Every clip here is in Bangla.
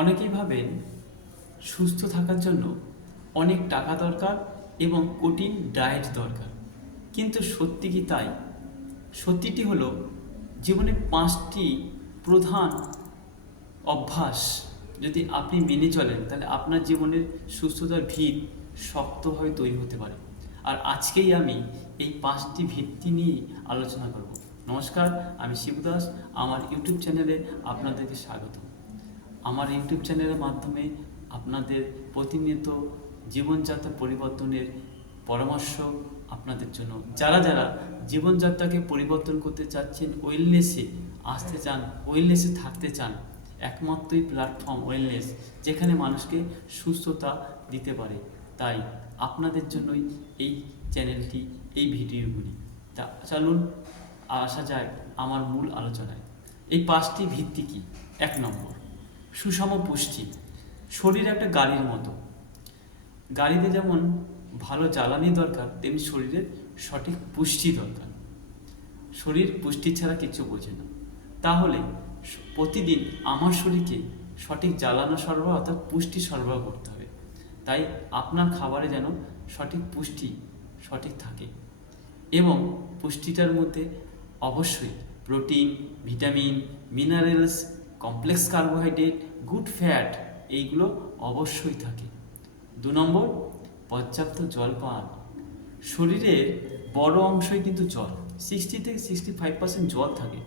অনেকেই ভাবেন সুস্থ থাকার জন্য অনেক টাকা দরকার এবং কঠিন ডায়েট দরকার, কিন্তু সত্যি কি তাই? সত্যিটি হলো জীবনে 5টি প্রধান অভ্যাস যদি আপনি মেনে চলেন তাহলে আপনার জীবনের সুস্থতার ভিত শক্তভাবে তৈরি হতে পারে। আর আজকেই আমি এই 5টি ভিত্তি নিয়ে আলোচনা করব। নমস্কার, আমি শিবদাস। আমার ইউটিউব চ্যানেলে আপনাদেরকে স্বাগত। আমার ইউটিউব চ্যানেলের মাধ্যমে আপনাদের প্রতিনিয়ত জীবনযাত্রা পরিবর্তনের পরামর্শ আপনাদের জন্য, যারা যারা জীবনযাত্রাকে পরিবর্তন করতে চাচ্ছেন, ওয়েলনেসে আসতে চান, ওয়েলনেসে থাকতে চান, একমাত্রই প্ল্যাটফর্ম ওয়েলনেস, যেখানে মানুষকে সুস্থতা দিতে পারে। তাই আপনাদের জন্যই এই চ্যানেলটি, এই ভিডিওগুলি। তা চলুন আসা যায় আমার মূল আলোচনায়। এই 5টি ভিত্তি কি? 1 নম্বর, সুষম পুষ্টি। শরীর একটা গাড়ির মতো। গাড়িতে যেমন ভালো জ্বালানি দরকার, তেমনি শরীরের সঠিক পুষ্টি দরকার। শরীর পুষ্টি ছাড়া কিছু বোঝে না। তাহলে প্রতিদিন আমার শরীরকে সঠিক জ্বালানো সরবরাহ অর্থাৎ পুষ্টি সরবরাহ করতে হবে। তাই আপনার খাবারে যেন সঠিক পুষ্টি সঠিক থাকে, এবং পুষ্টিটার মধ্যে অবশ্যই protein, vitamin, minerals, complex carbohydrate, good fat এইগুলো অবশ্যই থাকে। 2 নম্বর, পর্যাপ্ত জল পান। শরীরের বড় অংশই কিন্তু জল, 60 থেকে 65% জল থাকে।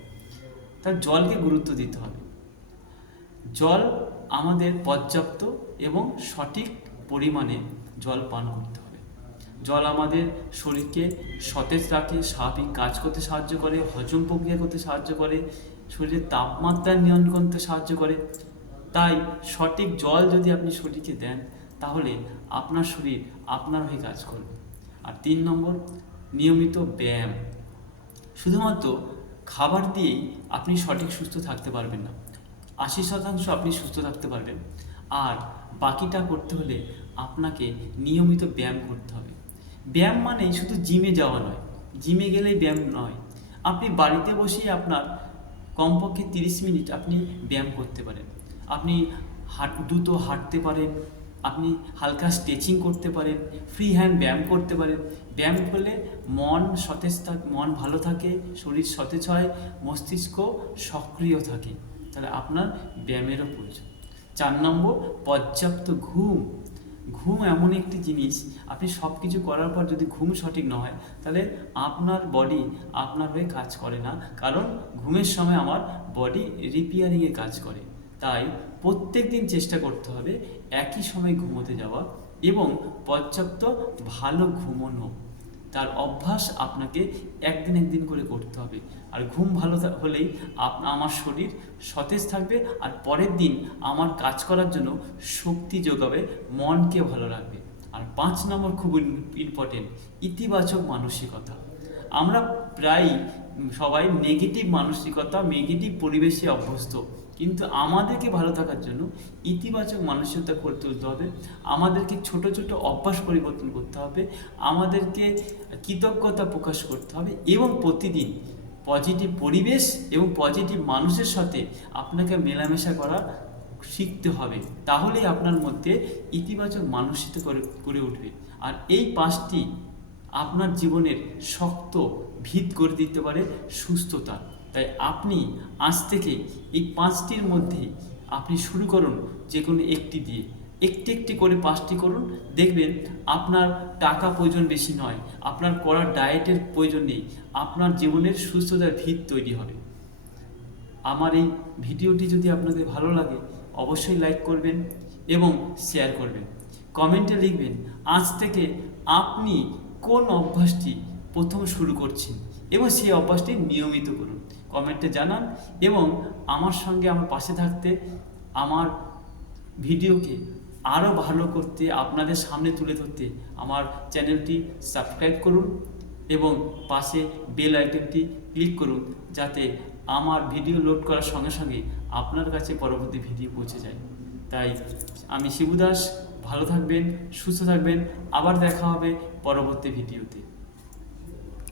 তার জলকে গুরুত্ব দিতে হবে। জল আমাদের পর্যাপ্ত এবং সঠিক পরিমাণে জল পান করতে হবে। জল আমাদের শরীরকে সতেজ রাখে, স্বাভাবিক কাজ করতে সাহায্য করে, হজম প্রক্রিয়া করতে সাহায্য করে, শরীরের তাপমাত্রা নিয়ন্ত্রণ করতে সাহায্য করে। তাই সঠিক জল যদি আপনি শরীরকে দেন, তাহলে আপনার শরীর আপনার হয়ে কাজ করবে। আর 3 নম্বর, নিয়মিত ব্যায়াম। শুধুমাত্র খাবার দিয়েই আপনি সঠিক সুস্থ থাকতে পারবেন না। 80% আপনি সুস্থ থাকতে পারবেন, আর বাকিটা করতে হলে আপনাকে নিয়মিত ব্যায়াম করতে হবে। ব্যায়াম মানে শুধু জিমে যাওয়া নয়, জিমে গেলেই ব্যায়াম নয়। আপনি বাড়িতে বসেই আপনার কমপক্ষে 30 মিনিট আপনি ব্যায়াম করতে পারেন। আপনি দ্রুত হাঁটতে পারেন, আপনি হালকা স্ট্রেচিং করতে পারেন, ফ্রি হ্যান্ড ব্যায়াম করতে পারেন। ব্যায়াম করলে মন সতেজ থাকে, মন ভালো থাকে, শরীর সতেজ হয়, মস্তিষ্ক সক্রিয় থাকে। তাহলে আপনার ব্যায়ামেরও প্রয়োজন। 4 নম্বর, পর্যাপ্ত ঘুম। ঘুম এমন একটি জিনিস, আপনি সব কিছু করার পর যদি ঘুম সঠিক না হয়, তাহলে আপনার বডি আপনার হয়ে কাজ করে না, কারণ ঘুমের সময় আমার বডি রিপেয়ারিংয়ে কাজ করে। তাই প্রত্যেক দিন চেষ্টা করতে হবে একই সময় ঘুমোতে যাওয়া এবং পর্যাপ্ত ভালো ঘুমোনো। তার অভ্যাস আপনাকে একদিন করে করতে হবে। আর ঘুম ভালো হলেই আমার শরীর সতেজ থাকবে, আর পরের দিন আমার কাজ করার জন্য শক্তি যোগাবে, মনকে ভালো রাখবে। আর 5 নম্বর খুব ইম্পর্টেন্ট, ইতিবাচক মানসিকতা। আমরা প্রায় সবাই নেগেটিভ মানসিকতা, নেগেটিভ পরিবেশে অভ্যস্ত, কিন্তু আমাদেরকে ভালো থাকার জন্য ইতিবাচক মানসিকতা করে তুলতে হবে। আমাদেরকে ছোট ছোট অভ্যাস পরিবর্তন করতে হবে, আমাদেরকে কৃতজ্ঞতা প্রকাশ করতে হবে, এবং প্রতিদিন পজিটিভ পরিবেশ এবং পজিটিভ মানুষের সাথে আপনাকে মেলামেশা করা শিখতে হবে। তাহলেই আপনার মধ্যে ইতিবাচক মানসিকতা করে উঠবে। আর এই 5টি আপনার জীবনের শক্ত ভিত করে দিতে পারে সুস্থতা। তাই আপনি আজ থেকে এই 5টির মধ্যে আপনি শুরু করুন, যে কোনো একটি দিয়ে, একটি করে 5টি করুন। দেখবেন আপনার টাকা প্রয়োজন বেশি নয়, আপনার করার ডায়েটের প্রয়োজন নেই, আপনার জীবনের সুস্থতার ভিত তৈরি হবে। আমার এই ভিডিওটি যদি আপনাদের ভালো লাগে, অবশ্যই লাইক করবেন এবং শেয়ার করবেন। কমেন্টে লিখবেন আজ থেকে আপনি কোন অভ্যাসটি প্রথম শুরু করছেন, এবং সেই অভ্যাসটি নিয়মিত করুন। কমেন্টে জানান, এবং আমার সঙ্গে আমার পাশে থাকতে, আমার ভিডিওকে আরও ভালো করতে, আপনাদের সামনে তুলে ধরতে আমার চ্যানেলটি সাবস্ক্রাইব করুন এবং পাশে বেল আইকনটি ক্লিক করুন, যাতে আমার ভিডিও লোড করার সঙ্গে সঙ্গে আপনার কাছে পরবর্তী ভিডিও পৌঁছে যায়। তাই আমি শিবু দাস, ভালো থাকবেন, সুস্থ থাকবেন, আবার দেখা হবে পরবর্তী ভিডিওতে।